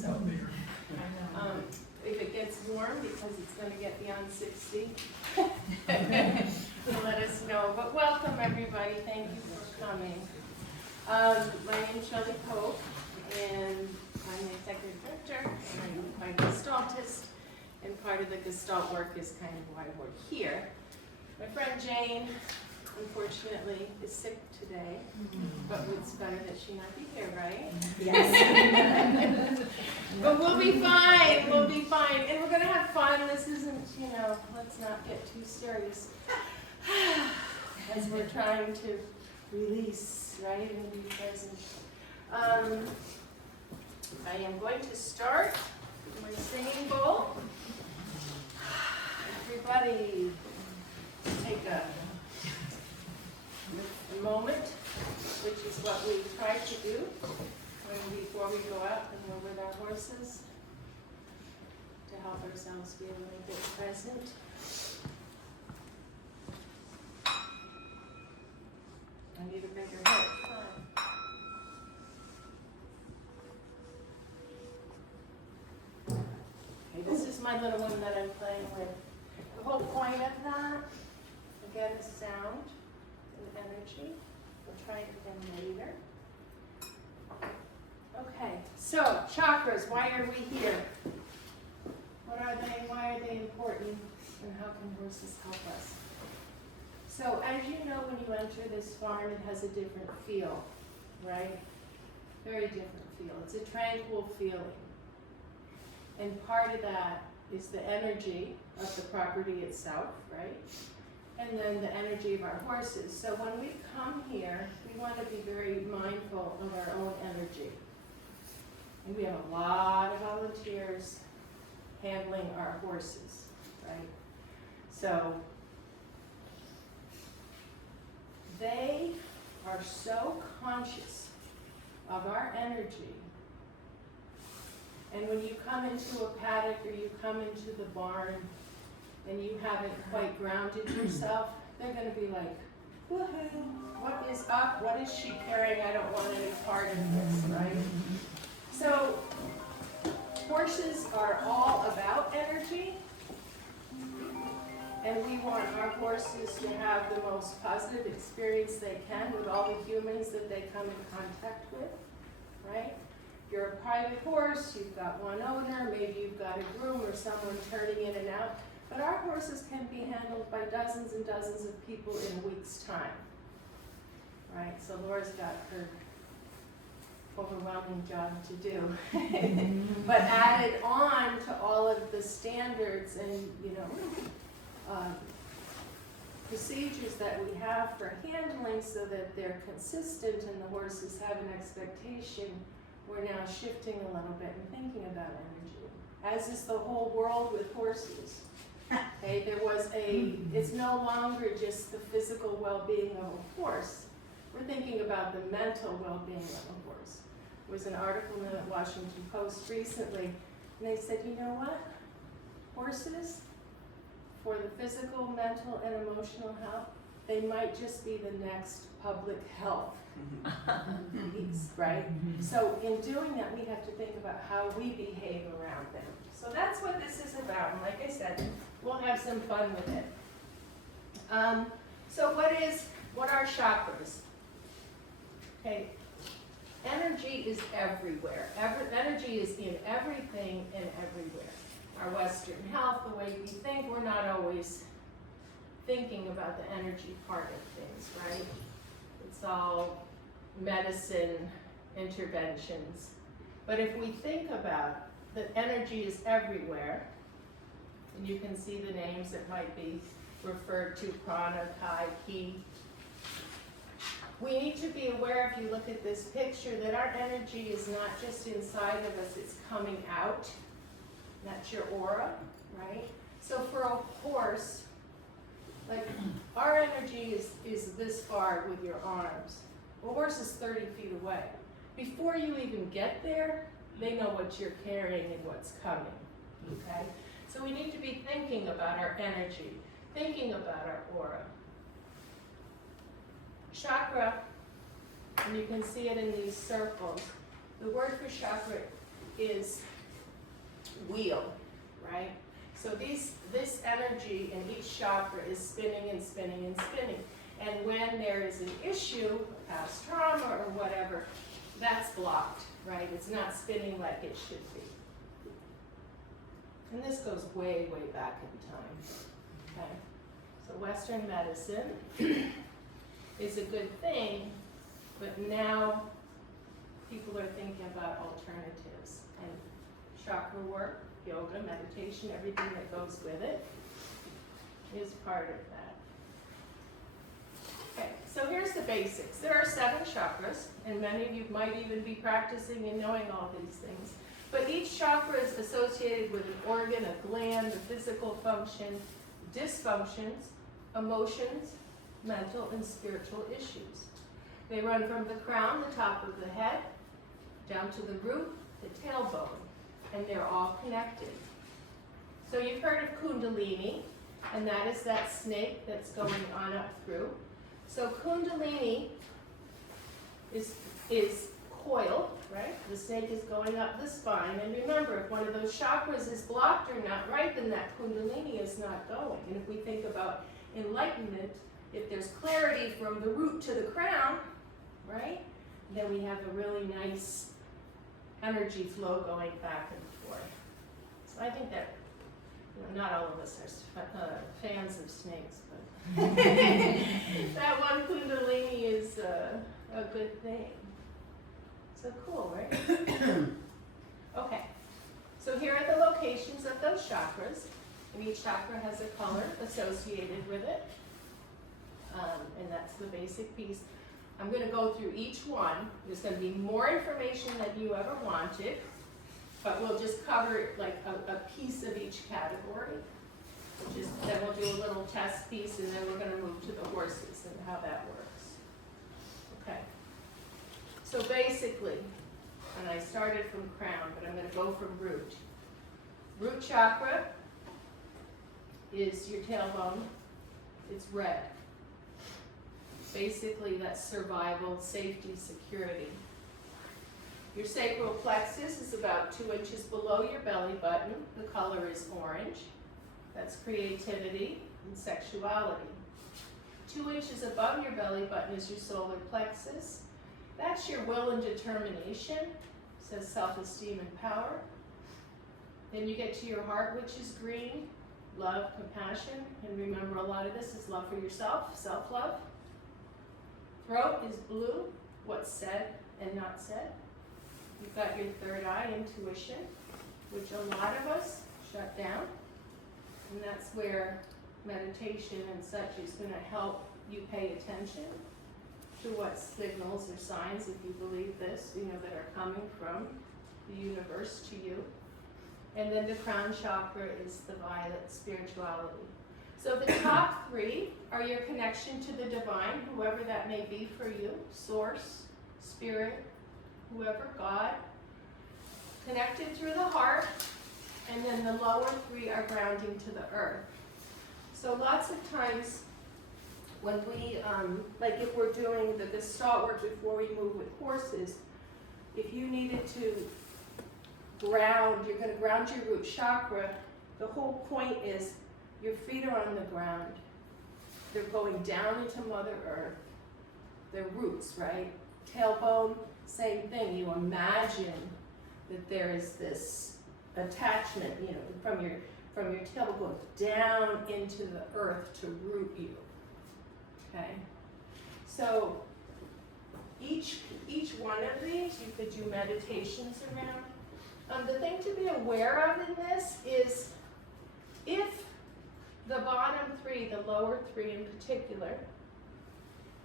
So, if it gets warm, because it's going to get beyond 60, let us know. But welcome, everybody. Thank you for coming. My name is Shelley Pope, and I'm the executive director, and I'm a Gestaltist, and part of the Gestalt work is kind of why we're here. My friend Jane, unfortunately, is sick today, but it's better that she not be here, right? Yes. But we'll be fine, we'll be fine. And we're going to have fun. This isn't, let's not get too serious. As we're trying to release, right, and be present. I am going to start with my singing bowl. Everybody take a moment, which is what we try to do before we go out and we're with our horses, to help ourselves be a little bit present. I need a bigger head. Okay, this is my little one that I'm playing with. The whole point of that, again, is sound and energy. We'll try it again later. Okay, so chakras, why are we here? What are they? Why are they important? And how can horses help us? So as you know, when you enter this farm, it has a different feel, right? Very different feel. It's a tranquil feeling. And part of that is the energy of the property itself, right? And then the energy of our horses. So when we come here, we want to be very mindful of our own energy. And we have a lot of volunteers handling our horses, right? So they are so conscious of our energy. And when you come into a paddock or you come into the barn and you haven't quite grounded yourself, they're going to be like, woohoo, what is up? What is she carrying? I don't want any part of this, right? So horses are all about energy. And we want our horses to have the most positive experience they can with all the humans that they come in contact with, right? You're a private horse, you've got one owner, maybe you've got a groom or someone turning in and out, but our horses can be handled by dozens and dozens of people in a week's time, right? So Laura's got her overwhelming job to do. But added on to all of the standards and, procedures that we have for handling so that they're consistent and the horses have an expectation, we're now shifting a little bit and thinking about energy, as is the whole world with horses. Okay, it's no longer just the physical well-being of a horse. We're thinking about the mental well-being of a horse. There was an article in the Washington Post recently, and they said, you know what? Horses, for the physical, mental, and emotional health, they might just be the next public health piece, right? So in doing that, we have to think about how we behave around them. So that's what this is about, and like I said, we'll have some fun with it. So what are chakras? Okay, energy is everywhere. Energy is in everything and everywhere. Our Western health, the way we think, we're not always thinking about the energy part of things, right? It's all medicine interventions. But if we think about that energy is everywhere, and you can see the names that might be referred to, prana, kai, ki, we need to be aware, if you look at this picture, that our energy is not just inside of us, it's coming out. That's your aura, right? So for a horse, like our energy is this far with your arms. A horse is 30 feet away. Before you even get there, they know what you're carrying and what's coming, okay? So we need to be thinking about our energy, thinking about our aura. Chakra, and you can see it in these circles. The word for chakra is wheel, right? So this energy in each chakra is spinning and spinning and spinning. And when there is an issue, past trauma or whatever, that's blocked, right? It's not spinning like it should be. And this goes way, way back in time, okay? So Western medicine is a good thing, but now people are thinking about alternatives. And chakra work, yoga, meditation, everything that goes with it is part of that. Okay, so here's the basics. There are 7 chakras, and many of you might even be practicing and knowing all these things. But each chakra is associated with an organ, a gland, a physical function, dysfunctions, emotions, mental and spiritual issues. They run from the crown, the top of the head, down to the root, the tailbone, and they're all connected. So you've heard of Kundalini, and that is that snake that's going on up through. So Kundalini is coiled, right? The snake is going up the spine, and remember, if one of those chakras is blocked or not right, then that Kundalini is not going. And if we think about enlightenment, if there's clarity from the root to the crown, right, then we have a really nice energy flow going back and forth. So I think that, not all of us are fans of snakes, but that one Kundalini is a good thing. So cool, right? Okay, so here are the locations of those chakras, and each chakra has a color associated with it, and that's the basic piece. I'm going to go through each one. There's going to be more information than you ever wanted, but we'll just cover like a piece of each category. Then we'll do a little test piece, and then we're going to move to the horses and how that works. Okay. So basically, and I started from crown, but I'm going to go from root. Root chakra is your tailbone. It's red. Basically, that's survival, safety, security. Your sacral plexus is about 2 inches below your belly button. The color is orange. That's creativity and sexuality. 2 inches above your belly button is your solar plexus. That's your will and determination. It says self-esteem and power. Then you get to your heart, which is green. Love, compassion, and remember, a lot of this is love for yourself, self-love. Throat is blue, what's said and not said. You've got your third eye, intuition, which a lot of us shut down. And that's where meditation and such is going to help you pay attention to what signals or signs, if you believe this, that are coming from the universe to you. And then the crown chakra is the violet, spirituality. So the top 3 are your connection to the divine, whoever that may be for you, source, spirit, whoever, God. Connected through the heart, and then the lower 3 are grounding to the earth. So lots of times when we, like if we're doing the Gestalt work before we move with horses, if you needed to ground, you're going to ground your root chakra, the whole point is your feet are on the ground. They're going down into Mother Earth. They're roots, right? Tailbone, same thing. You imagine that there is this attachment, from your tailbone going down into the earth to root you. Okay? So each one of these you could do meditations around. The thing to be aware of in this is if the bottom 3, the lower 3 in particular,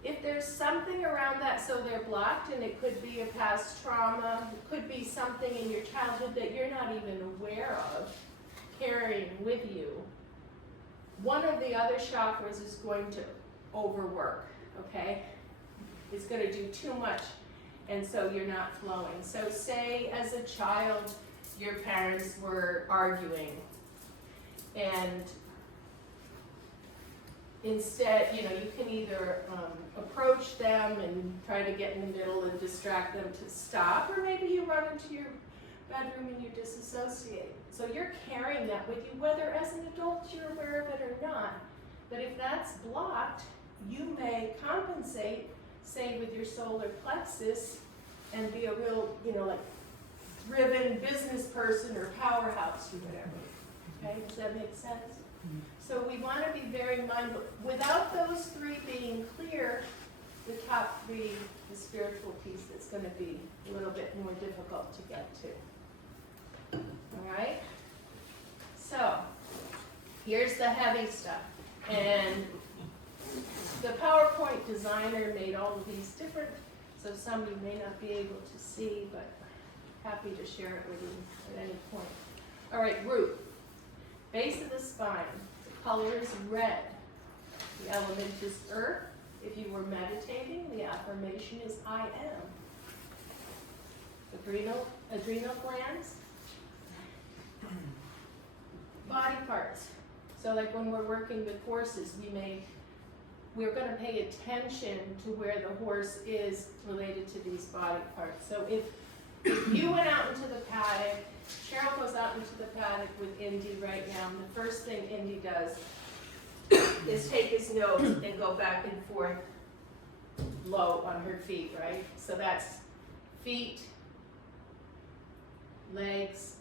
if there's something around that, so they're blocked, and it could be a past trauma, it could be something in your childhood that you're not even aware of carrying with you, one of the other chakras is going to overwork, okay? It's going to do too much, and so you're not flowing. So say as a child, your parents were arguing, and instead, you can either approach them and try to get in the middle and distract them to stop, or maybe you run into your bedroom and you disassociate. So you're carrying that with you, whether as an adult you're aware of it or not. But if that's blocked, you may compensate, say with your solar plexus, and be a real, like driven business person or powerhouse or whatever. Okay, does that make sense? So we want to be very mindful. Without those three being clear, the top three, the spiritual piece, it's going to be a little bit more difficult to get to. All right? So, here's the heavy stuff. And the PowerPoint designer made all of these different, so some you may not be able to see, but happy to share it with you at any point. All right, root. Base of the spine. The color is red. The element is earth. If you were meditating, the affirmation is I am. Adrenal glands. Body parts. So like when we're working with horses, we're going to pay attention to where the horse is related to these body parts. So if you went out into the paddock, Cheryl goes out into the paddock with Indy right now, and the first thing Indy does is take his nose and go back and forth low on her feet, right? So that's feet, legs.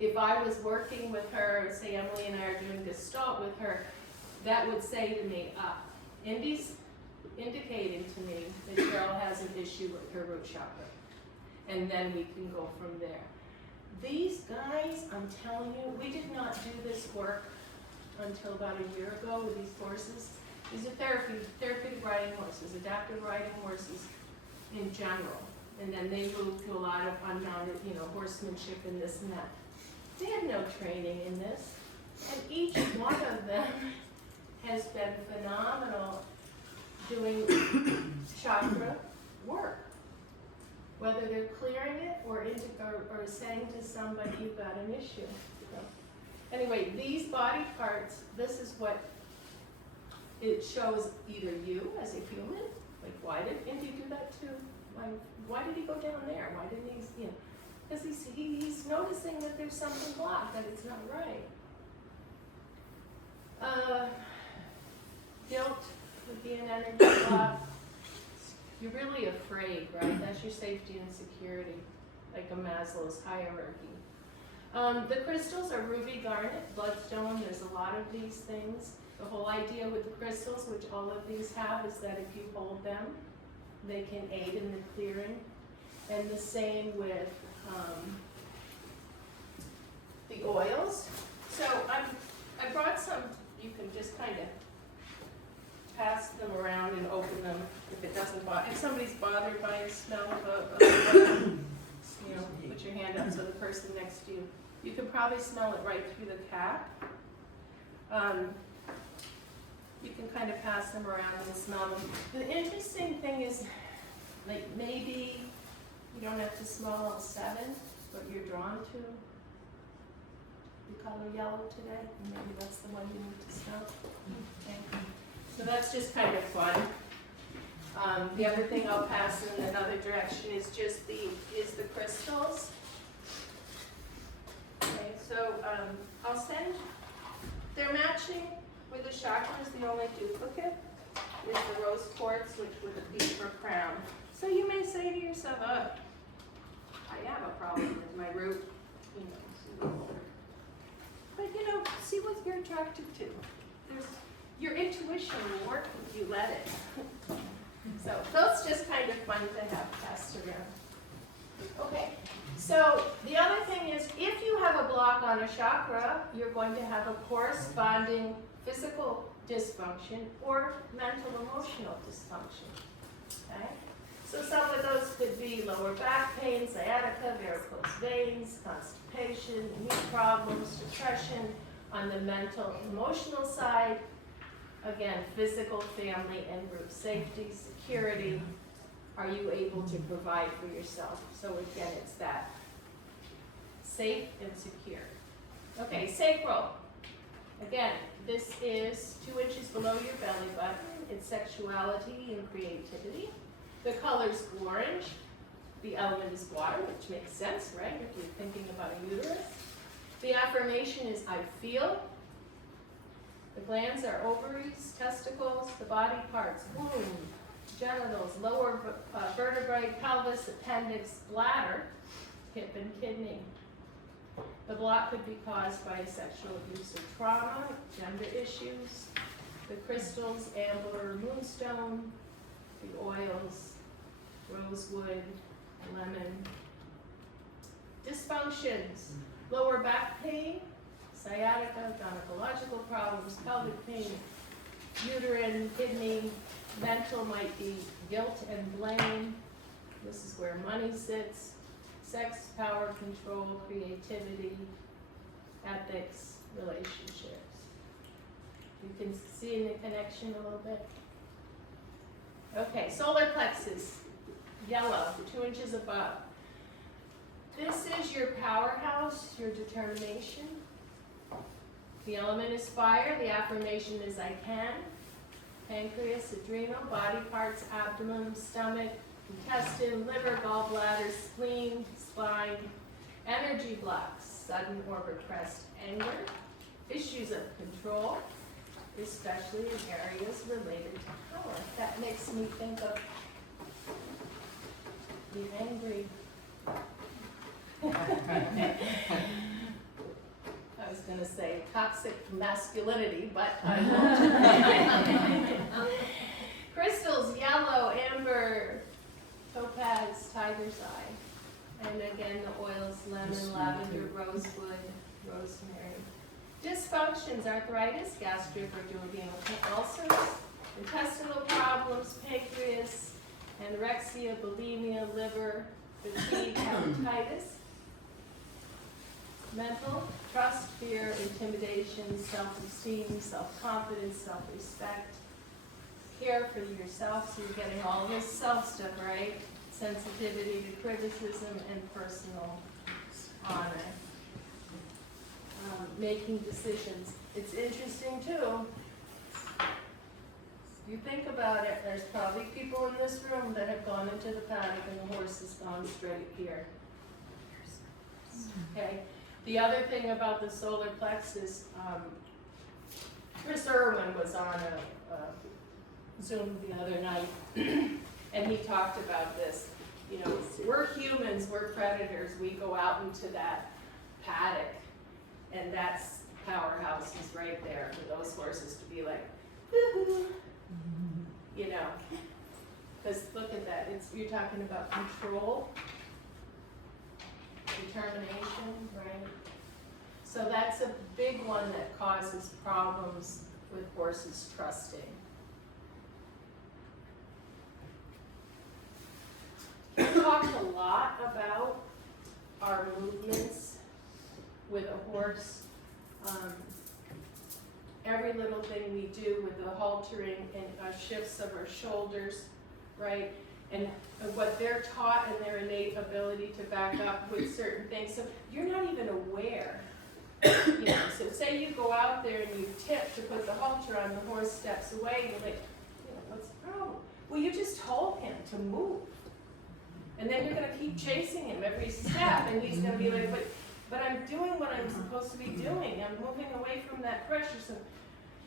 If I was working with her, say Emily and I are doing Gestalt with her, that would say to me, Indy's indicating to me that Cheryl has an issue with her root chakra. And then we can go from there. These guys, I'm telling you, we did not do this work until about a year ago with these horses. These are therapeutic riding horses, adaptive riding horses in general. And then they moved to a lot of unmounted, horsemanship and this and that. They had no training in this. And each one of them has been phenomenal doing chakra work. Whether they're clearing it or saying to somebody, you've got an issue. Anyway, these body parts, this is what it shows either you as a human, like why did Indy do that too? Why did he go down there? Why didn't he, because he's noticing that there's something blocked, that it's not right. Guilt would be an energy block. You're really afraid, right? That's your safety and security, like a Maslow's hierarchy. The crystals are ruby, garnet, bloodstone. There's a lot of these things. The whole idea with the crystals, which all of these have, is that if you hold them, they can aid in the clearing. And the same with the oils. So I brought some, you can just kind of pass them around and open them if it doesn't bother. If somebody's bothered by a smell of a put your hand up so the person next to you, you can probably smell it right through the cap. You can kind of pass them around and smell them. The interesting thing is, like maybe you don't have to smell all 7, but you're drawn to the color yellow today. Maybe that's the one you need to smell. Okay. So that's just kind of fun. The other thing I'll pass in another direction is just the crystals. Okay, so I'll send, they're matching with the chakras. The only duplicate is the rose quartz, which with a piece for crown. So you may say to yourself, I have a problem with my root, but see what you're attracted to. Your intuition will work if you let it. So that's just kind of fun to have passed around. Okay, so the other thing is, if you have a block on a chakra, you're going to have a corresponding physical dysfunction or mental emotional dysfunction. Okay? So some of those could be lower back pain, sciatica, varicose veins, constipation, knee problems, depression. On the mental emotional side, again, physical, family, and group safety, security. Are you able to provide for yourself? So again, it's that safe and secure. Okay, sacral. Again, this is 2 inches below your belly button. It's sexuality and creativity. The color's orange. The element is water, which makes sense, right, if you're thinking about a uterus. The affirmation is I feel. The glands are ovaries, testicles, the body parts, womb, genitals, lower vertebrae, pelvis, appendix, bladder, hip and kidney. The block could be caused by sexual abuse or trauma, gender issues, the crystals, amber, moonstone, the oils, rosewood, lemon. Dysfunctions, lower back pain, sciatica, gynecological problems, pelvic pain, uterine, kidney. Mental might be guilt and blame. This is where money sits. Sex, power, control, creativity, ethics, relationships. You can see the connection a little bit. Okay, solar plexus, yellow, 2 inches above. This is your powerhouse, your determination. The element is fire. The affirmation is I can. Pancreas, adrenal, body parts, abdomen, stomach, intestine, liver, gallbladder, spleen, spine, energy blocks, sudden or repressed anger, issues of control, especially in areas related to power. That makes me think of the angry. I was going to say toxic masculinity, but I won't. Crystals, yellow, amber, topaz, tiger's eye. And again, the oils, lemon, lavender, rosewood, rosemary. Dysfunctions, arthritis, gastric or duodenal ulcers, intestinal problems, pancreas, anorexia, bulimia, liver, fatigue, hepatitis. Mental, trust, fear, intimidation, self-esteem, self-confidence, self-respect. Care for yourself, so you're getting all this self stuff, right? Sensitivity to criticism and personal honor. Making decisions. It's interesting too. You think about it, there's probably people in this room that have gone into the paddock and the horse has gone straight here. Okay? The other thing about the solar plexus, Chris Irwin was on a Zoom the other night, and he talked about this. You know, we're humans, we're predators. We go out into that paddock, and that's powerhouses right there for those horses to be like, woo-hoo, you know. Because look at that, you're talking about control, determination, right? So that's a big one that causes problems with horses trusting. We talked a lot about our movements with a horse. Every little thing we do with the haltering and shifts of our shoulders, right? And what they're taught and their innate ability to back up with certain things. So you're not even aware. You know, so say you go out there and you tip to put the halter on, the horse steps away, you're like, you know, what's the problem? Well, you just told him to move. And then you're going to keep chasing him every step, and he's going to be like, but I'm doing what I'm supposed to be doing. I'm moving away from that pressure. So,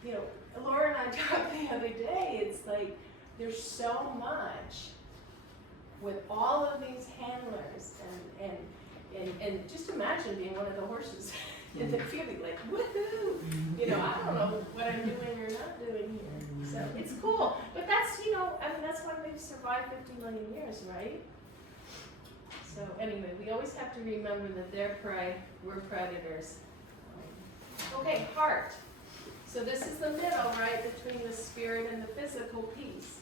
you know, Laura and I talked the other day, it's like there's so much with all of these handlers, and just imagine being one of the horses in the field, like, woohoo! You know, I don't know what I'm doing or not doing here. So it's cool. But that's, you know, I mean, that's why they've survived 50 million years, right? So anyway, we always have to remember that they're prey, we're predators. Okay, heart. So this is the middle, right, between the spirit and the physical piece.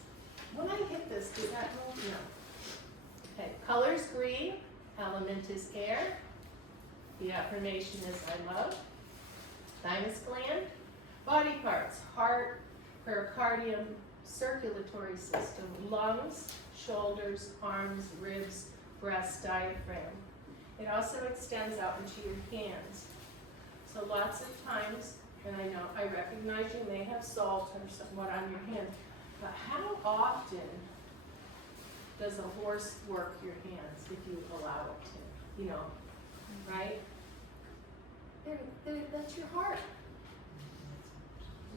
When I hit this, does that move? No. Okay, color's green, element is air. The affirmation is I love. Thymus gland. Body parts, heart, pericardium, circulatory system, lungs, shoulders, arms, ribs, breast, diaphragm. It also extends out into your hands. So lots of times, and I recognize you may have salt or somewhat on your hand, but how often does a horse work your hands if you allow it to? You know, right? That's your heart.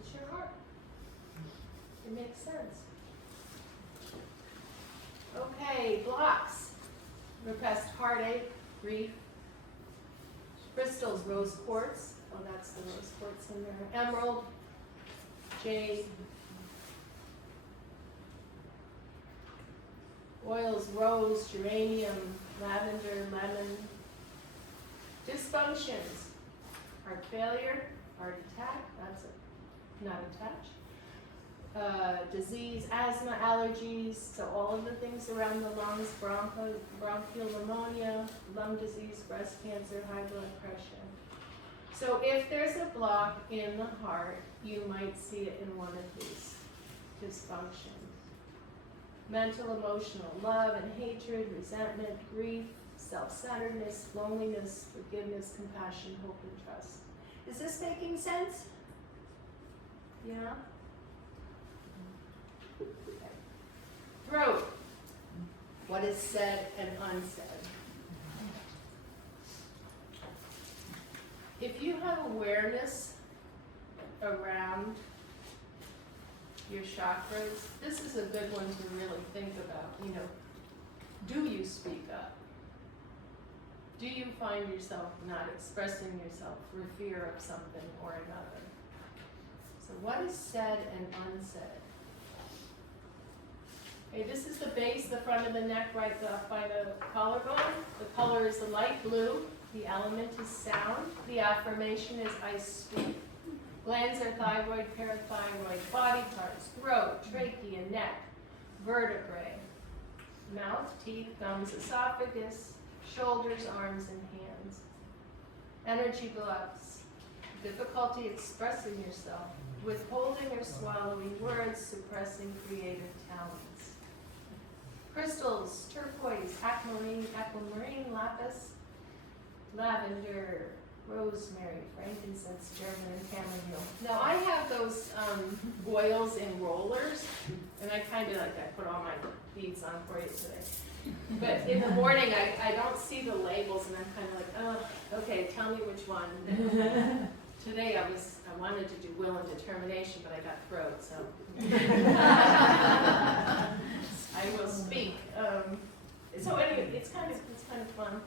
It's your heart. It makes sense. Okay, blocks. Repressed heartache, grief. Crystals, rose quartz. Oh, that's the rose quartz in there. Emerald, jade. Oils, rose, geranium, lavender, lemon. Dysfunctions. Heart failure, heart attack, that's not attached. Disease, asthma, allergies, so all of the things around the lungs, bronchial pneumonia, lung disease, breast cancer, high blood pressure. So if there's a block in the heart, you might see it in one of these dysfunctions. Mental, emotional, love and hatred, resentment, grief, self-centeredness, loneliness, forgiveness, compassion, hope, and trust. Is this making sense? Yeah? Okay. Throat. What is said and unsaid. If you have awareness around your chakras, this is a good one to really think about. You know, do you speak up? Do you find yourself not expressing yourself for fear of something or another? So what is said and unsaid? Okay, this is the base, the front of the neck, right up by the collarbone. The color is the light blue. The element is sound. The affirmation is I speak. Glands are thyroid, parathyroid, body parts, throat, trachea, neck, vertebrae, mouth, teeth, gums, esophagus, shoulders, arms, and hands. Energy blocks, difficulty expressing yourself, withholding or swallowing words, suppressing creative talents. Crystals, turquoise, aquamarine, lapis, lavender, rosemary, frankincense, german, and chamomile. Now I have those oils in rollers, and I kind of I put all my beads on for you today. But in the morning, I don't see the labels, and I'm kind of like, oh, okay, tell me which one. Today I wanted to do will and determination, but I got throat, so I will speak. So anyway, it's kind of fun.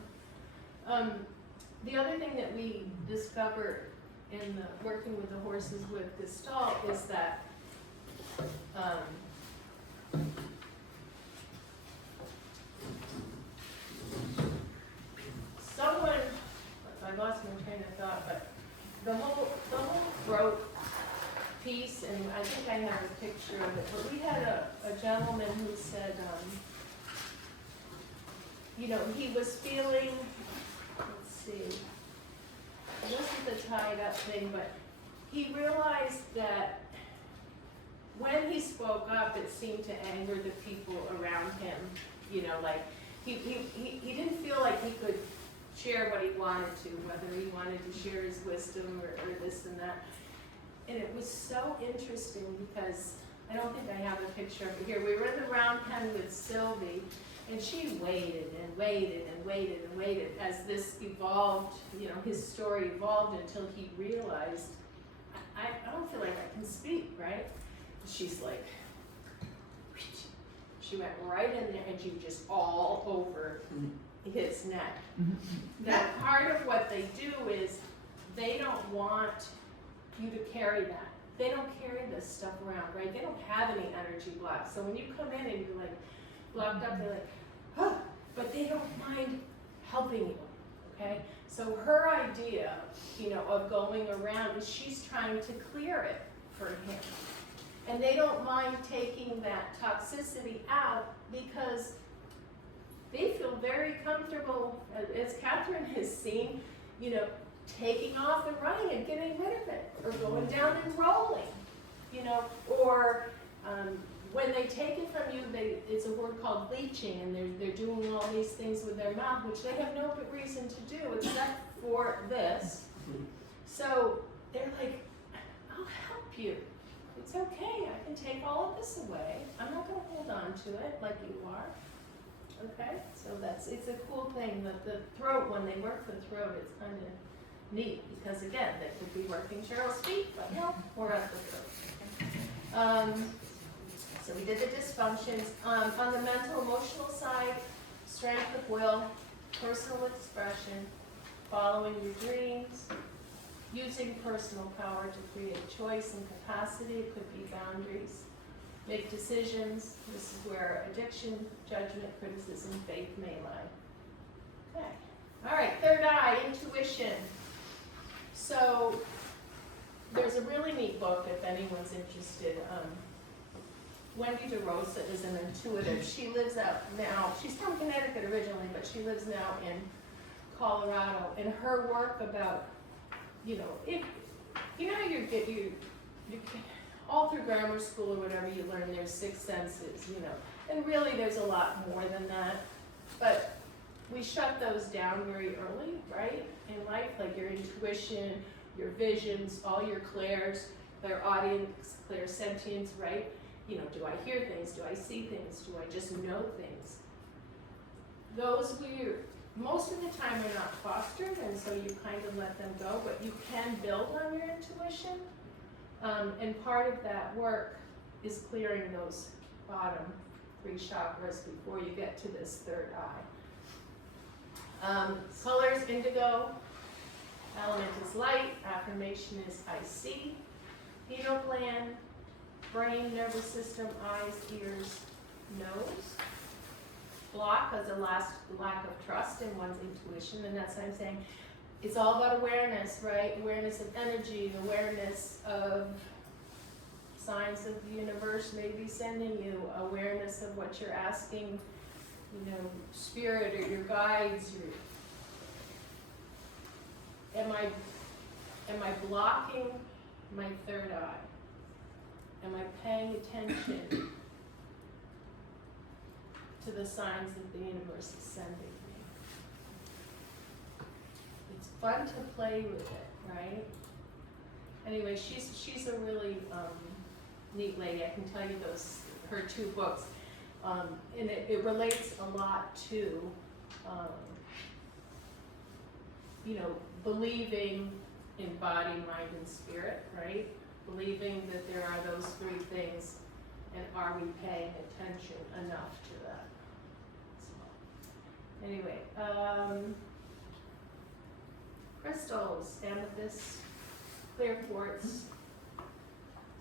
The other thing that we discover in the working with the horses with Gestalt is that I lost my train of thought, but the whole throat piece, and I think I have a picture of it, but we had a gentleman who said, you know, he was feeling, let's see, it wasn't the tied up thing, but he realized that when he spoke up, it seemed to anger the people around him, you know, like, he didn't feel like he could share what he wanted to, whether he wanted to share his wisdom or this and that. And it was so interesting because I don't think I have a picture of it here. We were in the round pen with Sylvie, and she waited and waited and waited and waited as this evolved, you know, his story evolved until he realized, I don't feel like I can speak, right? She's like, she went right in there and she was just all over his neck. Now, part of what they do is they don't want you to carry that. They don't carry this stuff around, right? They don't have any energy blocks. So when you come in and you're like blocked up, they're like, huh, but they don't mind helping you, okay? So her idea, you know, of going around is she's trying to clear it for him. And they don't mind taking that toxicity out because they feel very comfortable, as Catherine has seen, you know, taking off and running and getting rid of it, or going down and rolling, you know, or when they take it from you, it's a word called leeching, and they're doing all these things with their mouth, which they have no good reason to do except for this. So they're like, I'll help you. It's okay, I can take all of this away. I'm not going to hold on to it like you are. okay? So it's a cool thing, the throat, when they work the throat, it's kind of neat, because again, they could be working Cheryl's feet, but no, we're at the throat. So we did the dysfunctions. On the mental, emotional side, strength of will, personal expression, following your dreams, using personal power to create choice and capacity. It could be boundaries. Make decisions. This is where addiction, judgment, criticism, faith may lie. Okay. All right, third eye, intuition. So there's a really neat book if anyone's interested. Wendy DeRosa is an intuitive. She lives out now, she's from Connecticut originally, but she lives now in Colorado. And her work about, you know, if you know you all through grammar school or whatever you learn there's 6 senses, you know, and really there's a lot more than that. But we shut those down very early, right, in life, like your intuition, your visions, all your clairs, clairaudience, clairsentience, right? You know, do I hear things? Do I see things? Do I just know things? Those most of the time are not fostered, and so you kind of let them go, but you can build on your intuition. And part of that work is clearing those bottom 3 chakras before you get to this third eye. Colors, indigo, element is light, affirmation is I see, pineal gland, brain, nervous system, eyes, ears, nose. Block is a lack of trust in one's intuition, and that's what I'm saying. It's all about awareness, right? Awareness of energy, awareness of signs of the universe maybe sending you, awareness of what you're asking, you know, spirit or your guides. Am I blocking my third eye? Am I paying attention to the signs that the universe is sending me? It's fun to play with it, right? Anyway, she's a really neat lady. I can tell you her 2 books, and it relates a lot to, you know, believing in body, mind, and spirit, right? Believing that there are those 3 things, and are we paying attention enough to that? So, anyway, crystals, amethyst, clear quartz,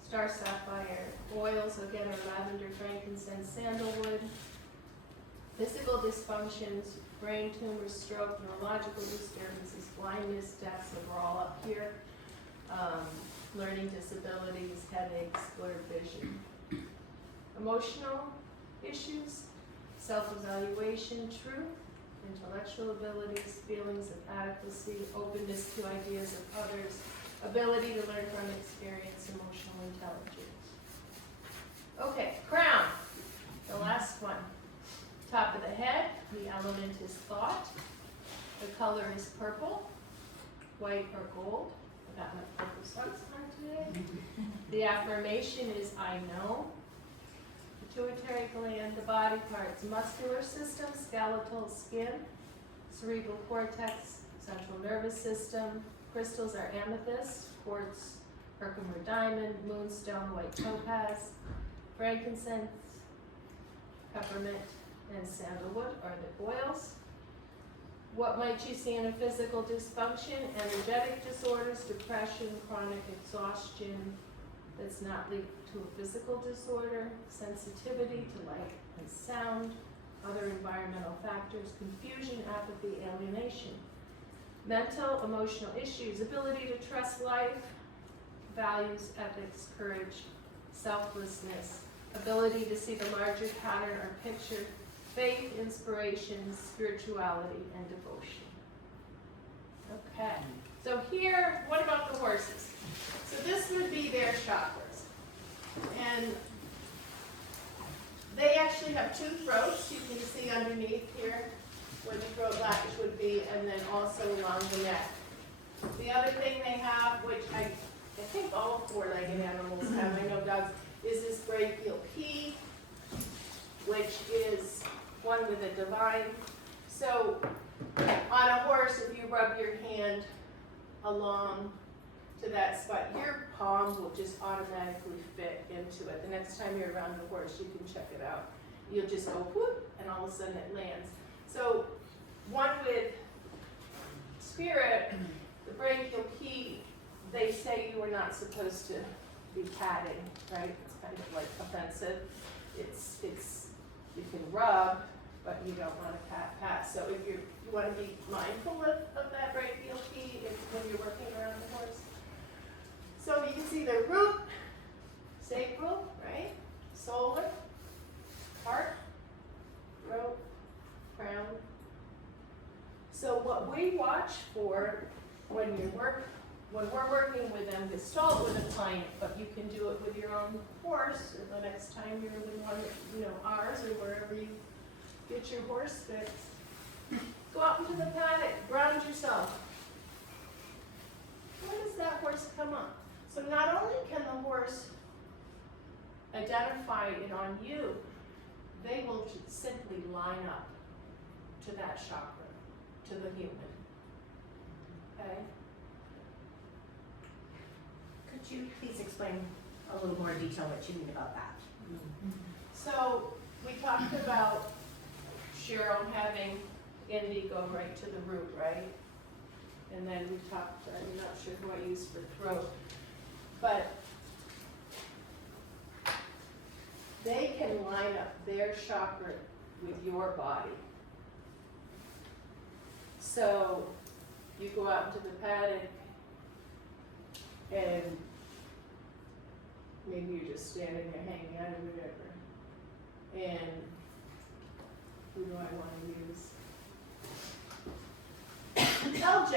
star sapphire, oils, again, are lavender, frankincense, sandalwood. Physical dysfunctions, brain tumors, stroke, neurological disturbances, blindness, death, so we're all up here. Learning disabilities, headaches, blurred vision. Emotional issues, self-evaluation, truth, intellectual abilities, feelings of adequacy, openness to ideas of others, ability to learn from experience, emotional intelligence. Okay, crown, the last one. Top of the head, the element is thought. The color is purple, white, or gold. I got my purple socks on today. The affirmation is I know. Pituitary gland, the body parts, muscular system, skeletal, skin, cerebral cortex, central nervous system. Crystals are amethyst, quartz, Herkimer diamond, moonstone, white topaz, frankincense, peppermint, and sandalwood are the oils. What might you see in a physical dysfunction? Energetic disorders, depression, chronic exhaustion that's not linked to a physical disorder, sensitivity to light and sound, other environmental factors, confusion, apathy, alienation. Mental, emotional issues, ability to trust life, values, ethics, courage, selflessness, ability to see the larger pattern or picture, faith, inspiration, spirituality, and devotion. Okay, so here, what about the horses? So this would be their chakras. And they actually have 2 throats. You can see underneath here where the throat latch would be, and then also along the neck. The other thing they have, which I think all 4-legged animals have, I know dogs, is this brachial P, which is one with a divine. So on a horse, if you rub your hand along to that spot, your palm will just automatically fit into it. The next time you're around the horse, you can check it out. You'll just go whoop, and all of a sudden it lands. So one with spirit, the brachial key, they say you are not supposed to be patting, right? It's kind of like offensive. It's you can rub, but you don't want to pat. So if you want to be mindful of that brachial key when you're working around the horse. So you can see the root, sacral, right? Solar, heart, throat, crown. So what we watch for when we're working with them, gestalt with a client, but you can do it with your own horse, or the next time you're with one, ours, or wherever you get your horse fixed. Go out into the paddock, ground yourself. When does that horse come up? So not only can the horse identify it on you, they will simply line up to that chakra, to the human. Okay? Could you please explain a little more detail what you mean about that? So we talked about Cheryl having Indy go right to the root, right? And then we talked, I'm not sure who I used for throat, but they can line up their chakra with your body. So you go out into the paddock and maybe you're just standing there hanging out or whatever. And who do I want to use? LJ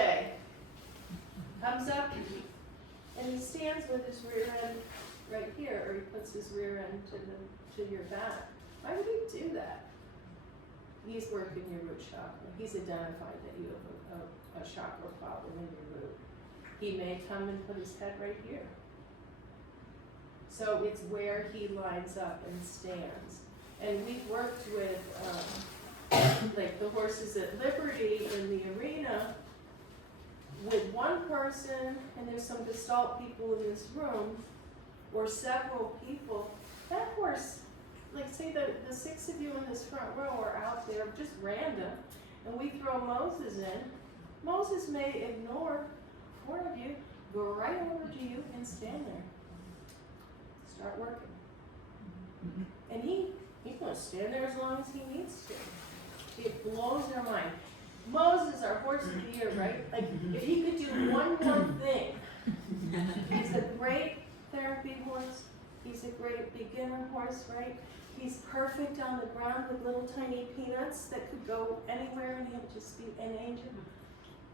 comes up and he stands with his rear end right here, or he puts his rear end to your back. Why would he do that? He's working your root chakra. He's identified that you have a chakra problem in your root. He may come and put his head right here. So it's where he lines up and stands. And we've worked with like the horses at Liberty in the arena with one person, and there's some gestalt people in this room, or several people. That horse, like say the 6 of you in this front row are out there just random, and we throw Moses in. Moses may ignore 4 of you, go right over to you and stand there. Start working. And he's going to stand there as long as he needs to. It blows their mind. Moses, our horse of the year, right? Like, if he could do one more thing, he's a great therapy horse. He's a great beginner horse, right? He's perfect on the ground with little tiny peanuts that could go anywhere and he'll just be an angel.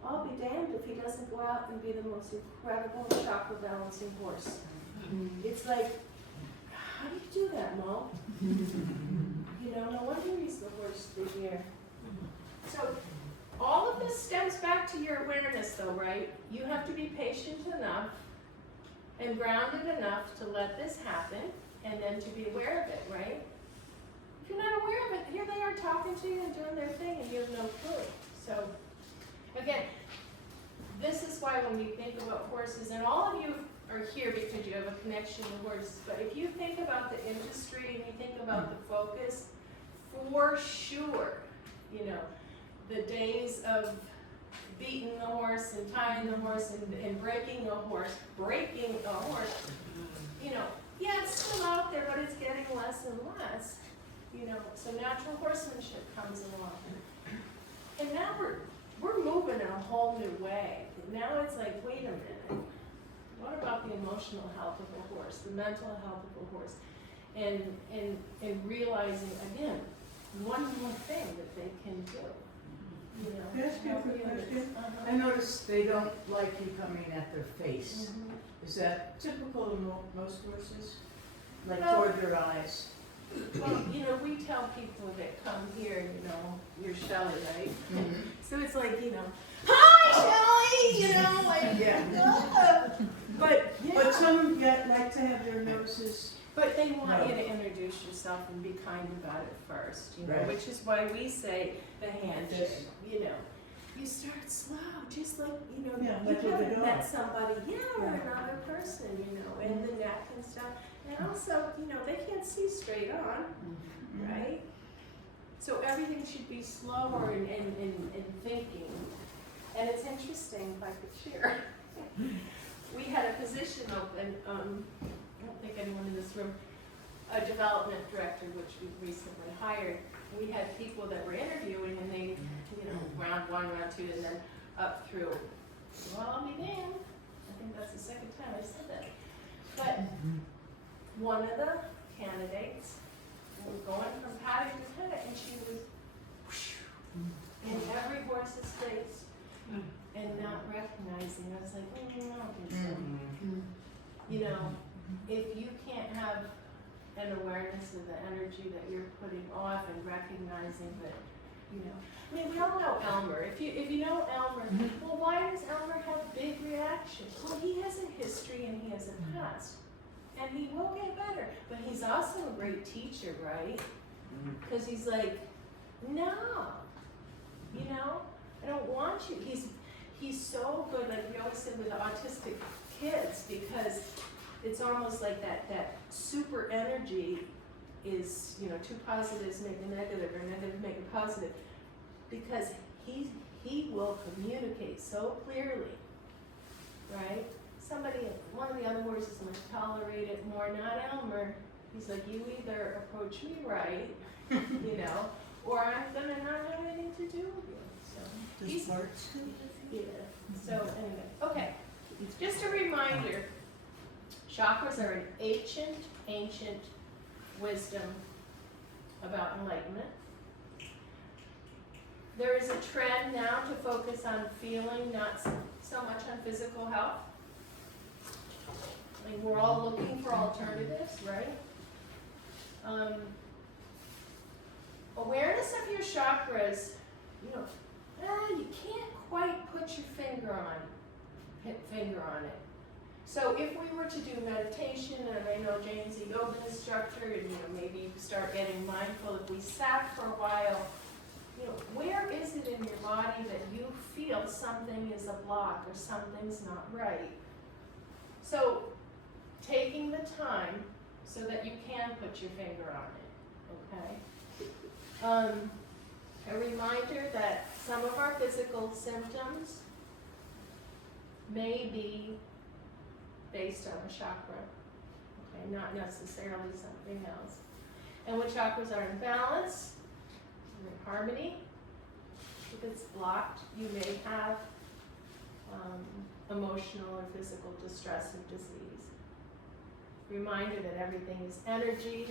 I'll be damned if he doesn't go out and be the most incredible chakra balancing horse. It's like, how do you do that, Mo? No wonder he's the horse of the year. So all of this stems back to your awareness though, right? You have to be patient enough and grounded enough to let this happen and then to be aware of it, right? If you're not aware of it, here they are talking to you and doing their thing and you have no clue. So again, this is why when we think about horses, and all of you are here because you have a connection to horses, but if you think about the industry and you think about the focus, for sure, the days of beating the horse and tying the horse and breaking a horse, yeah, it's still out there, but it's getting less and less, so natural horsemanship comes along. And now we're moving in a whole new way. Now it's like, wait a minute, what about the emotional health of a horse, the mental health of a horse, and realizing, again, one more thing that they can do. Can I ask you a quick question? I noticed they don't like you coming at their face. Is that typical of most horses? Like No. toward their eyes? Well, we tell people that come here, you're Shelley, right? So it's like, hi Shelley, like, Yeah. but But some like to have their noses But they want No. you to introduce yourself and be kind about it first, you know, Right. which is why we say the handshake, Yes. you know. You start slow, just like, you know, Yeah, you like with the haven't met dog. somebody, or Yeah. another person, you know, and the neck and stuff. And also, you know, they can't see straight on, right? So everything should be slower in thinking. And it's interesting, if I could share. We had a position open, I don't think anyone in this room, a development director, which we recently hired. We had people that were interviewing and they, you know, round one, round two, and then up through. Well, I'll be damned. I think that's the second time I said that. But one of the candidates was going from paddock to paddock and she was whoosh, in every horse's face and not recognizing. I was like, I don't think so. You know, if you can't have an awareness of the energy that you're putting off and recognizing that, you know, I mean, we all know Elmer. If you know Elmer, well, why does Elmer have big reactions? Well, he has a history and he has a past, and he will get better. But he's also a great teacher, right? Because he's like, no, you know, I don't want you. He's so good, like we always say with the autistic kids, because it's almost like that super energy is, you know, two positives make a negative or negative make a positive, because he will communicate so clearly, right? One of the other horses must tolerate it more, not Elmer. He's like, you either approach me right, you know, or I'm gonna not have anything to do with you. So he's yeah. So anyway, okay. Just a reminder, chakras are an ancient wisdom about enlightenment. There is a trend now to focus on feeling, not so much on physical health. I mean, we're all looking for alternatives, right? Awareness of your chakras, you know, you can't quite put your finger on it. So if we were to do meditation, and I know Jane's a yoga instructor, and you know, maybe you start getting mindful, if we sat for a while, you know, where is it in your body that you feel something is a block or something's not right? So taking the time so that you can put your finger on it, okay? A reminder that some of our physical symptoms may be based on a chakra, okay, not necessarily something else. And when chakras are in balance, in harmony, if it's blocked, you may have emotional or physical distress or disease. Reminder that everything is energy.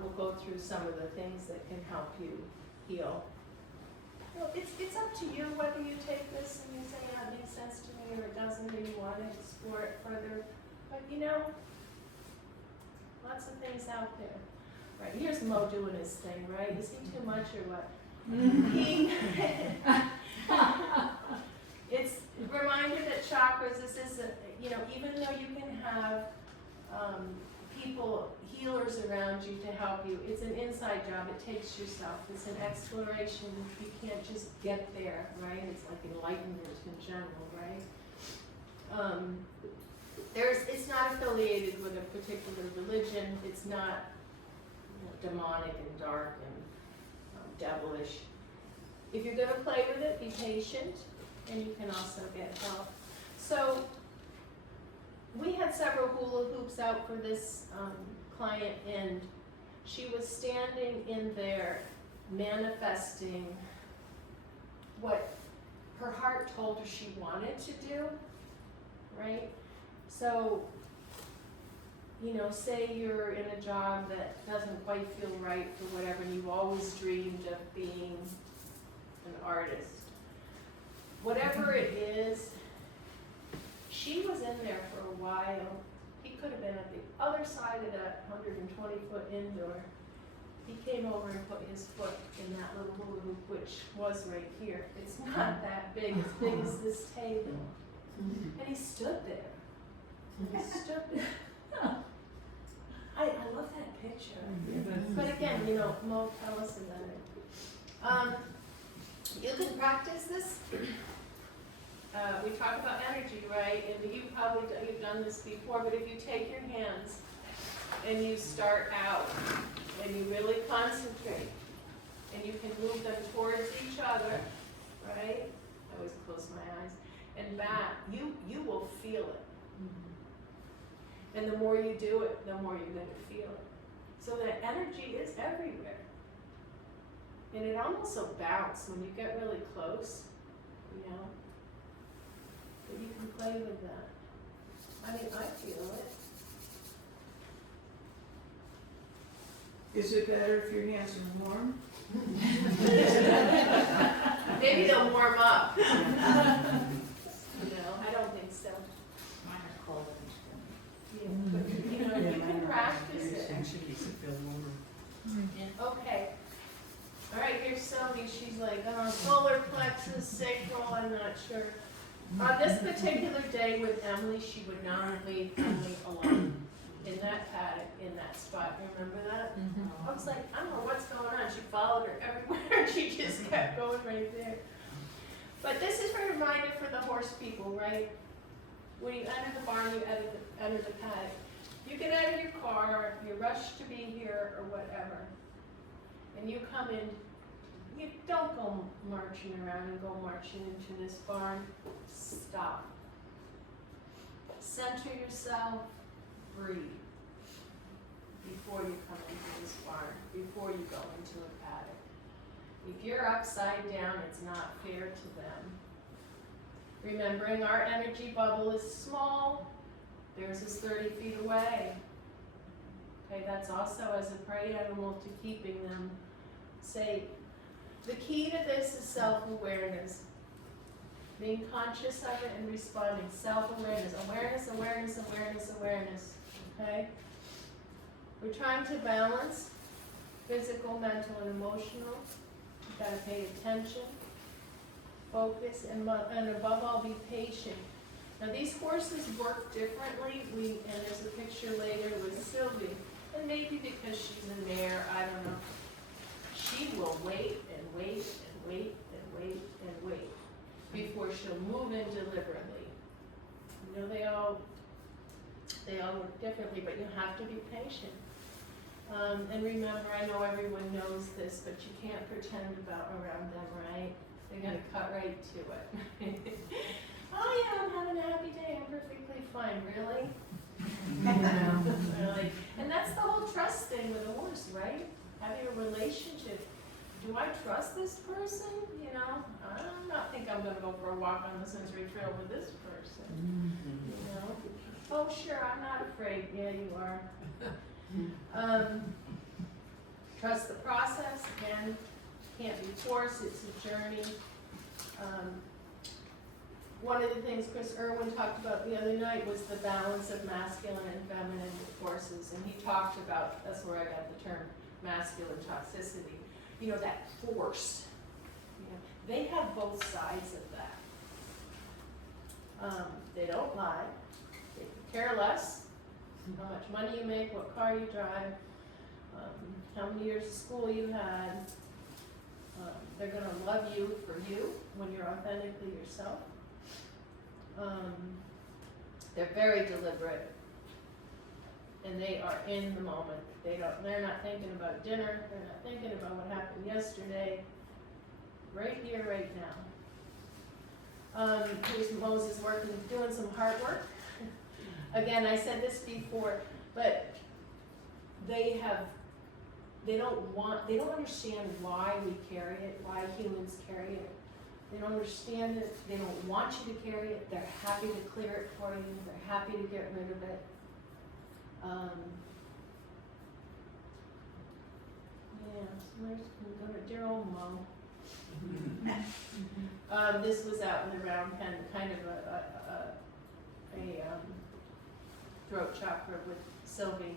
We'll go through some of the things that can help you heal. You know, it's up to you whether you take this and you say, yeah, it makes sense to me, or it doesn't, or you want to explore it further. But you know, lots of things out there. Right, here's Mo doing his thing, right? Is he too much or what? It's a reminder that chakras, this is, you know, even though you can have people, healers around you to help you, it's an inside job. It takes yourself. It's an exploration. You can't just get there, right? It's like enlightenment in general, right? It's not affiliated with a particular religion. It's not, you know, demonic and dark and devilish. If you're going to play with it, be patient, and you can also get help. So we had several hula hoops out for this client, and she was standing in there manifesting what her heart told her she wanted to do, right? So, you know, say you're in a job that doesn't quite feel right for whatever, and you've always dreamed of being an artist. Whatever it is, she was in there for a while. He could have been at the other side of that 120-foot indoor. He came over and put his foot in that little hula hoop, which was right here. It's not that big, as big as this table. And he stood there. I love that picture. But again, Mo, tell us about it. You can practice this. We talk about energy, right? And you've done this before, but if you take your hands and you start out and you really concentrate and you can move them towards each other, right? I always close my eyes. And back, you will feel it. And the more you do it, the more you're going to feel it. So that energy is everywhere. And it almost will bounce when you get really close, But you can play with that. I mean, I feel it. Is it better if your hands are warm? Maybe they'll warm up. I don't think so. Mine are cold and But, you can practice it. Actually makes it feel warmer. Okay. All right, here's Sylvie. She's like, solar plexus, sacral, I'm not sure. On this particular day with Emily, she would not leave Emily alone in that paddock, in that spot. Remember that? I was like, I don't know what's going on. She followed her everywhere. She just kept going right there. But this is a reminder for the horse people, right? When you enter the barn, you enter the paddock. You get out of your car, you rush to be here or whatever, and you come in. You don't go marching around and go marching into this barn. Stop. Center yourself. Breathe. Before you come into this barn, before you go into a paddock. If you're upside down, it's not fair to them. Remembering our energy bubble is small. Theirs is 30 feet away. Okay, that's also as a prey animal to keeping them safe. The key to this is self-awareness. Being conscious of it and responding. Self-awareness. Awareness, awareness, awareness, awareness. Okay? We're trying to balance physical, mental, and emotional. You've got to pay attention, focus, and above all, be patient. Now, these horses work differently. And there's a picture later with Sylvie. And maybe because she's a mare, I don't know. She will wait and wait and wait and wait and wait before she'll move in deliberately. They all work differently, but you have to be patient. And remember, I know everyone knows this, but you can't pretend around them, right? They're going to cut right to it. Oh yeah, I'm having a happy day. I'm perfectly fine. Really? Really? And that's the whole trust thing with a horse, right? Having a relationship. Do I trust this person? I don't think I'm going to go for a walk on the sensory trail with this person. Oh, sure, I'm not afraid. Yeah, you are. Trust the process. Again, can't be forced. It's a journey. One of the things Chris Irwin talked about the other night was the balance of masculine and feminine forces. And he talked about, that's where I got the term masculine toxicity. That force. They have both sides of that. They don't lie. They care less how much money you make, what car you drive, how many years of school you had. They're going to love you for you when you're authentically yourself. They're very deliberate, and they are in the moment. They're not thinking about dinner. They're not thinking about what happened yesterday. Right here, right now. Here's Moses doing some hard work. Again, I said this before, but they don't understand why we carry it, why humans carry it. They don't understand it. They don't want you to carry it. They're happy to clear it for you. They're happy to get rid of it. So where's go to dear old Mo? This was out in the round pen, kind of a throat chakra with Sylvie.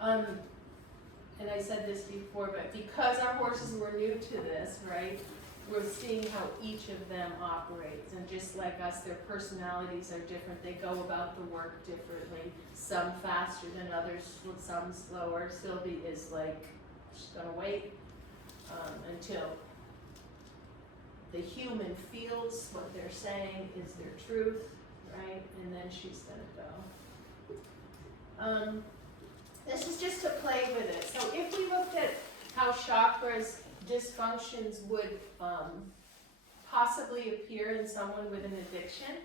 And I said this before, but because our horses were new to this, right? we're seeing how each of them operates, and just like us, their personalities are different, they go about the work differently, some faster than others, some slower. Sylvie is like, she's gonna wait until the human feels what they're saying is their truth, right? And then she's gonna go. This is just to play with it. So if we looked at how chakras dysfunctions would possibly appear in someone with an addiction,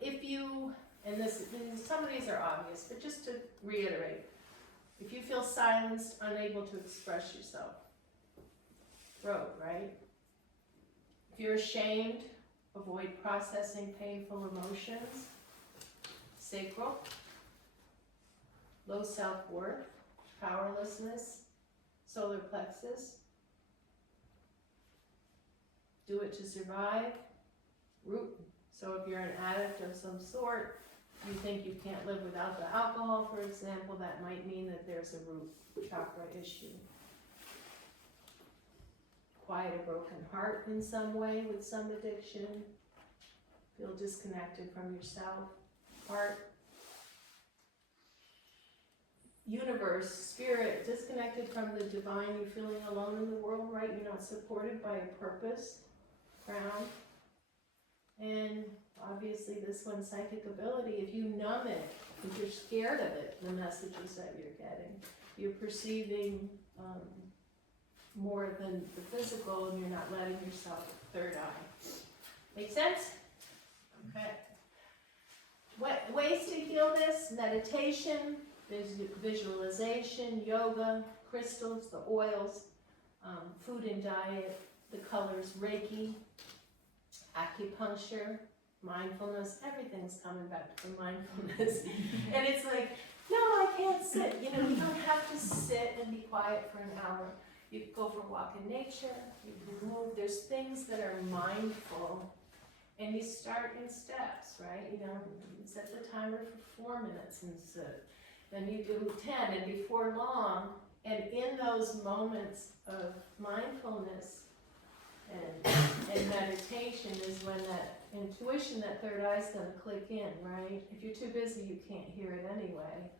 if you, and some of these are obvious, but just to reiterate, if you feel silenced, unable to express yourself, throat, right? If you're ashamed, avoid processing painful emotions, sacral, low self-worth, powerlessness, solar plexus, do it to survive, root. So if you're an addict of some sort, you think you can't live without the alcohol, for example, that might mean that there's a root chakra issue. Quiet a broken heart in some way with some addiction, feel disconnected from yourself, heart, universe, spirit, disconnected from the divine, you're feeling alone in the world, right? You're not supported by a purpose, crown. And obviously this one, psychic ability, if you numb it, if you're scared of it, the messages that you're getting, you're perceiving more than the physical, and you're not letting yourself third eye. Make sense? Okay. Ways to heal this: meditation, visualization, yoga, crystals, the oils, food and diet, the colors, Reiki, acupuncture, mindfulness. Everything's coming back to mindfulness. And it's like, no, I can't sit. You know, you don't have to sit and be quiet for an hour. You can go for a walk in nature, you can move. There's things that are mindful, and you start in steps, right? You know, you set the timer for 4 minutes and sit. Then you do 10, and before long, and in those moments of mindfulness and meditation is when that intuition, that third eye is going to click in, right? If you're too busy, you can't hear it anyway.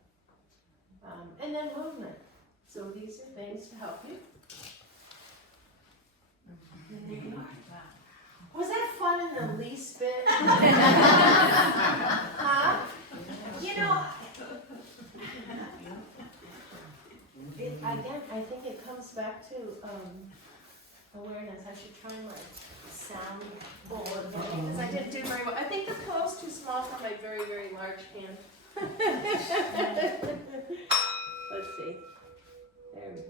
And then movement. So these are things to help you. Was that fun in the least bit? Huh? You know, again, I think it comes back to awareness. I should try my sound bowl again, because I didn't do very well. I think the pillow's too small for my very, very large hand. Let's see. There we go.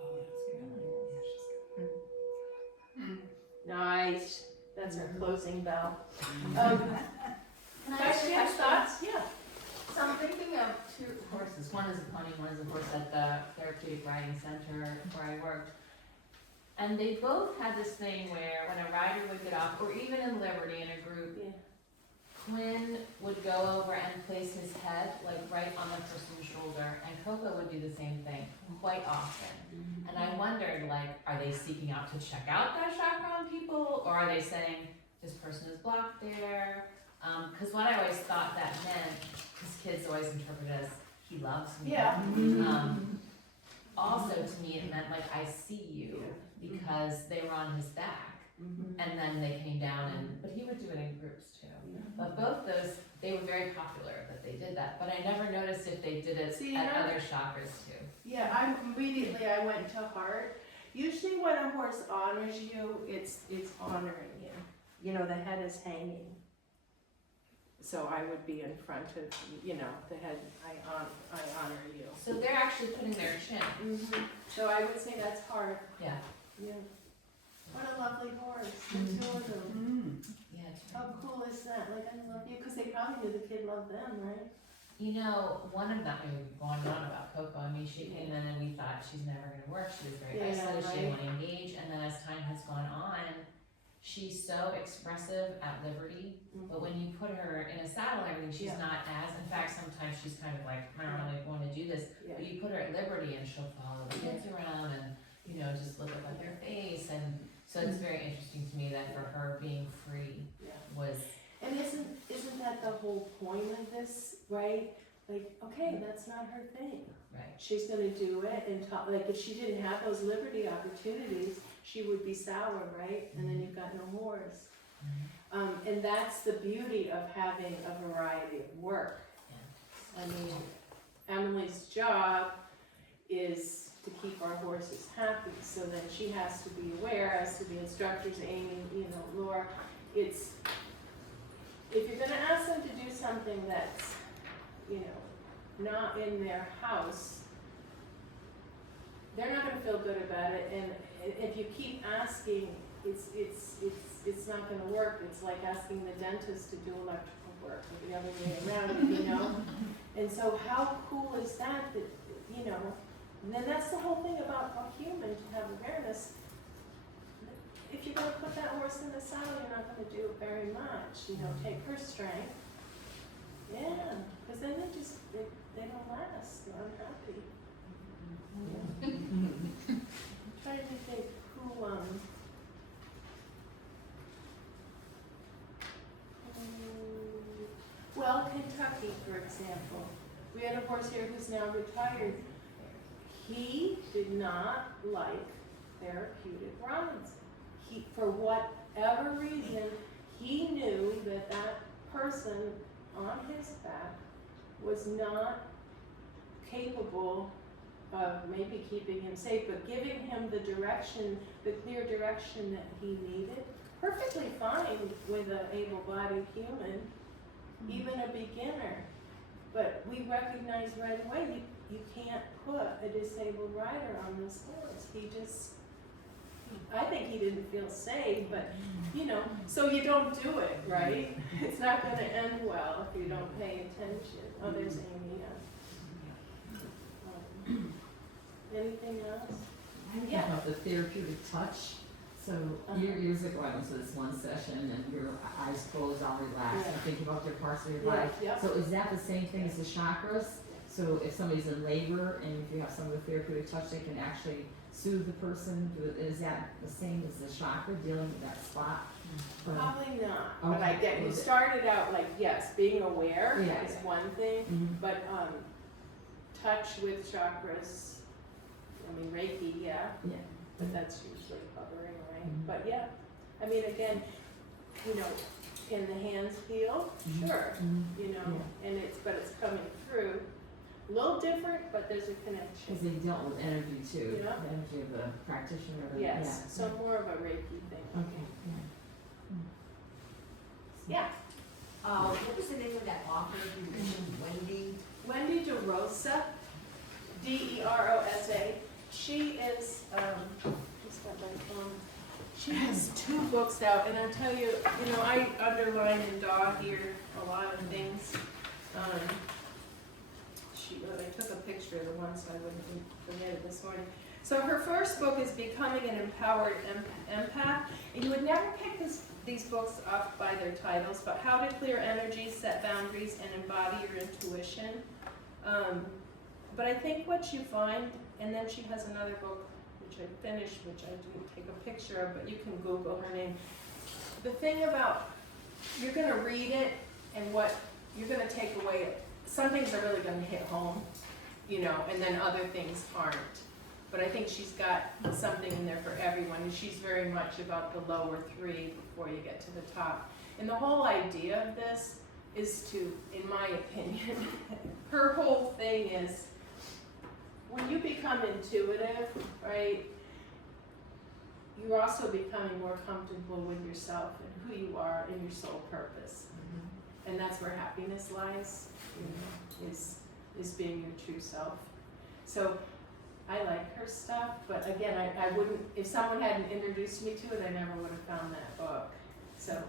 Oh, that's good. Nice. That's our closing bell. Can I ask a Questions, question? thoughts? Yeah. So I'm thinking of two horses. One is a pony, one is a horse at the Therapeutic Riding Center where I worked. And they both had this thing where when a rider would get off, or even in Liberty in a group, Yeah. Quinn would go over and place his head like right on the person's shoulder, and Coco would do the same thing quite often. And I wondered, like, are they seeking out to check out that chakra on people, or are they saying this person is blocked there? Because what I always thought that meant, because kids always interpret it as he loves me. Yeah. Also, to me, it meant like I see you, because they were on his back, and then they came down but he would do it in groups too. But both those, they were very popular that they did that, but I never noticed if they did it at other chakras too. Yeah, I went to heart. Usually when a horse honors you, it's honoring you. You know, the head is hanging. So I would be in front of, you know, the head, I honor you. So they're actually putting their chin. So I would say that's heart. Yeah. Yeah. What a lovely horse. The two of them. Yeah, it's How cool is that? Like, I love you, because they probably knew the kid loved them, right? You know, one of them, we were going on about Coco. I mean, she came in and we thought she's never going to work. She was very isolated. She didn't want to engage. And then as time has gone on, she's so expressive at Liberty. But when you put her in a saddle and everything, she's not as. In fact, sometimes she's kind of like, I don't really want to do this. Yeah. But you put her at Liberty and she'll follow the kids around and you know, just look up at their face, and so it's very interesting to me that for her being free Yeah. was, And isn't that the whole point of this, right? Like, okay, that's not her thing. right, She's gonna do it and talk, like, if she didn't have those liberty opportunities, she would be sour, right? And then you've got no mores. And that's the beauty of having a variety of work. I mean, Emily's job is to keep our horses happy, so then she has to be aware, as to the instructors, Amy, you know, Laura, it's, if you're gonna ask them to do something that's, you know, not in their house, they're not gonna feel good about it, and if you keep asking, it's not gonna work. It's like asking the dentist to do electrical work, or the other way around, you know? And so how cool is that, you know, and then that's the whole thing about a human, to have awareness. If you're gonna put that horse in the saddle, you're not gonna do it very much, you know, take her strength. Yeah, because then they don't last, they're unhappy. I'm trying to think who, well, Kentucky, for example. We had a horse here who's now retired. He did not like therapeutic rides. For whatever reason, he knew that that person on his back was not capable of maybe keeping him safe, but giving him the direction, the clear direction that he needed. Perfectly fine with an able-bodied human, even a beginner. But we recognize right away, you can't put a disabled rider on this horse. I think he didn't feel safe, but, you know, so you don't do it, right? It's not gonna end well if you don't pay attention. Oh, there's Amy, anything else? I Yeah. about the therapeutic touch. So years ago, I went to this one session and your eyes closed, all relaxed, Yeah. and thinking about their parts of your Yeah, life. yeah. So is that the same thing as the chakras? So if somebody's in labor and if you have some of the therapeutic touch, they can actually soothe the person. Is that the same as the chakra, dealing with that spot? Or- Probably not, but I Okay. get, you started out like, yes, being aware Yeah. is one thing, Mhm. but, touch with chakras, I mean, Reiki, yeah, Yeah. but that's usually covering, right? Mhm. But yeah, I mean, again, you know, can the hands heal? Mhm. Sure, Mhm. you know, Yeah. and but it's coming through. A little different, but there's a Because connection. they dealt with energy too, Yeah. the energy of the practitioner. Yes, Yeah. so more of a Reiki thing. Okay, yeah. Yeah, What was the name of that author you mentioned, Wendy? Wendy DeRosa, DeRosa. She is, just got my phone. She has 2 books out, and I'll tell you, you know, I underline and dog here a lot of things. I took a picture of the one so I wouldn't forget it this morning. So her first book is Becoming an Empowered Empath, and you would never pick these books up by their titles, but How to Clear Energy, Set Boundaries, and Embody Your Intuition. But I think what you find, and then she has another book which I finished, which I didn't take a picture of, but you can Google her name. The thing about, you're gonna read it, and what you're gonna take away, some things are really gonna hit home, you know, and then other things aren't. But I think she's got something in there for everyone, and she's very much about the lower 3 before you get to the top. And the whole idea of this is to, in my opinion, her whole thing is, when you become intuitive, right, you're also becoming more comfortable with yourself and who you are and your soul purpose. And that's where happiness lies, you know, is being your true self. So I like her stuff, but again, I wouldn't, if someone hadn't introduced me to it, I never would have found that book. So,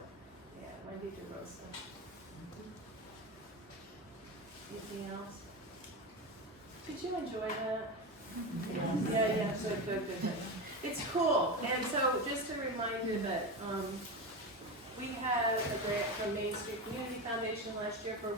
yeah, Wendy DeRosa. Anything else? Did you enjoy that? Yeah, so good. It's cool, and so just a reminder that, we had a grant from Main Street Community Foundation last year for